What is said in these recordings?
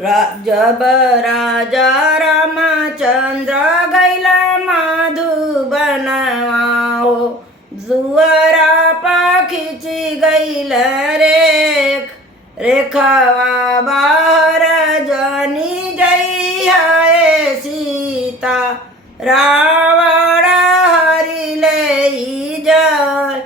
जब राजा रामचंद्र गैला मधुबनवा हो, जुअरा पखिची गैल रेखवा बाहर जनी जइहा सीता, रावण हरिले जय।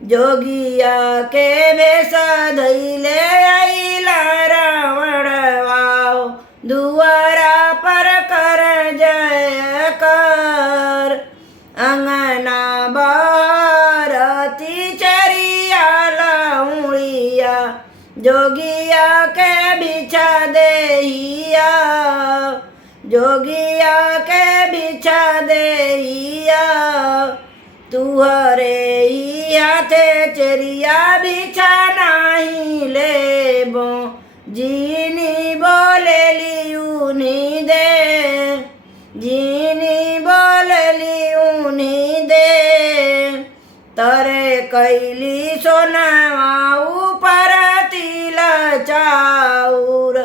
जोगिया के भेष धैले आइला रावण वाओ, दुआरा पर कर जय कर। अंगना बहरती चरिया लाउड़िया, जोगिया के बिछा देहिया, जोगिया के बिछा देहिया। तुहरे ही हाथे चरिया बिछा नहीं लेबो, जीनी बोलेली ऊनी दे, जीनी बोलेली ऊनी दे। तरे कैली सोनवा ऊपर तिल चाउर,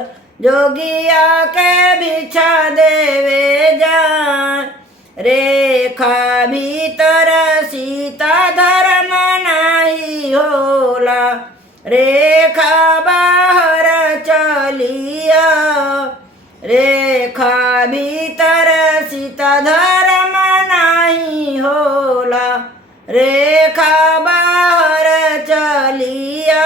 जोगिया के बिछा देवे जान। रेखा भीतर सीता धर्म नहीं होला, रेखा बाहर चलिया। रेखा भीतर सीता धर्म नहीं होला, रेखा बाहर चलिया।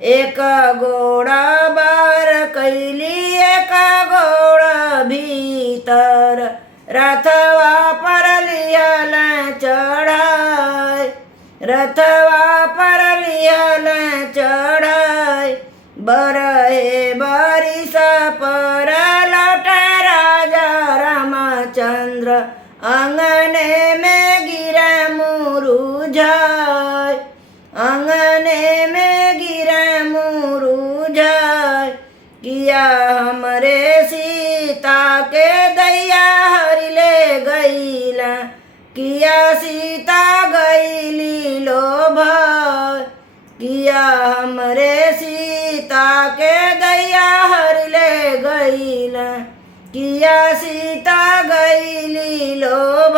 एक गोड़ा बाहर कैली, एक गोड़ा भीतर, रथवा पर लिहल चढ़ाई, रथवा पर लिहल चढ़ाई। बरहे बारिश पर लौट राजा रामचंद्र, अंगने में गिरा मुरुझाई, अंगने में गिरा मुरुझाई। किया हमरे सीता के दैया हरिले गईला, किया सीता गईली लोभ। किया हमरे सीता के दैया हरिले गईला, किया सीता गईली लोभ।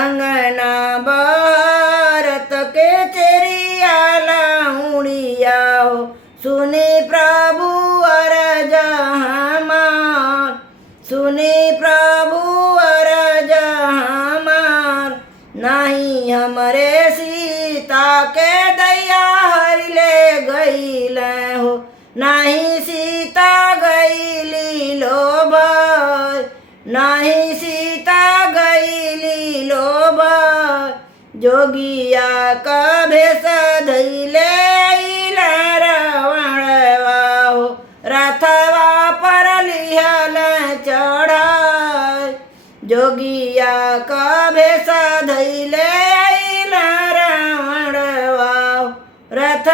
अंगना भारत के चेरिया लाउड़िया हो, सुनी प्रभु अरज हमार, सुनी प्रभु अरज हमार। नहीं हमरे सीता के दैया हरिले गईल हो, नहीं सीता गईली लोभ, नहीं सीता गईली लोभ। जोगिया का भेष धैले आइला रावण वाहो, रथवा पर लिहल चढ़ाई। जोगिया का भेष धैले आइला रावण वाहो, रथ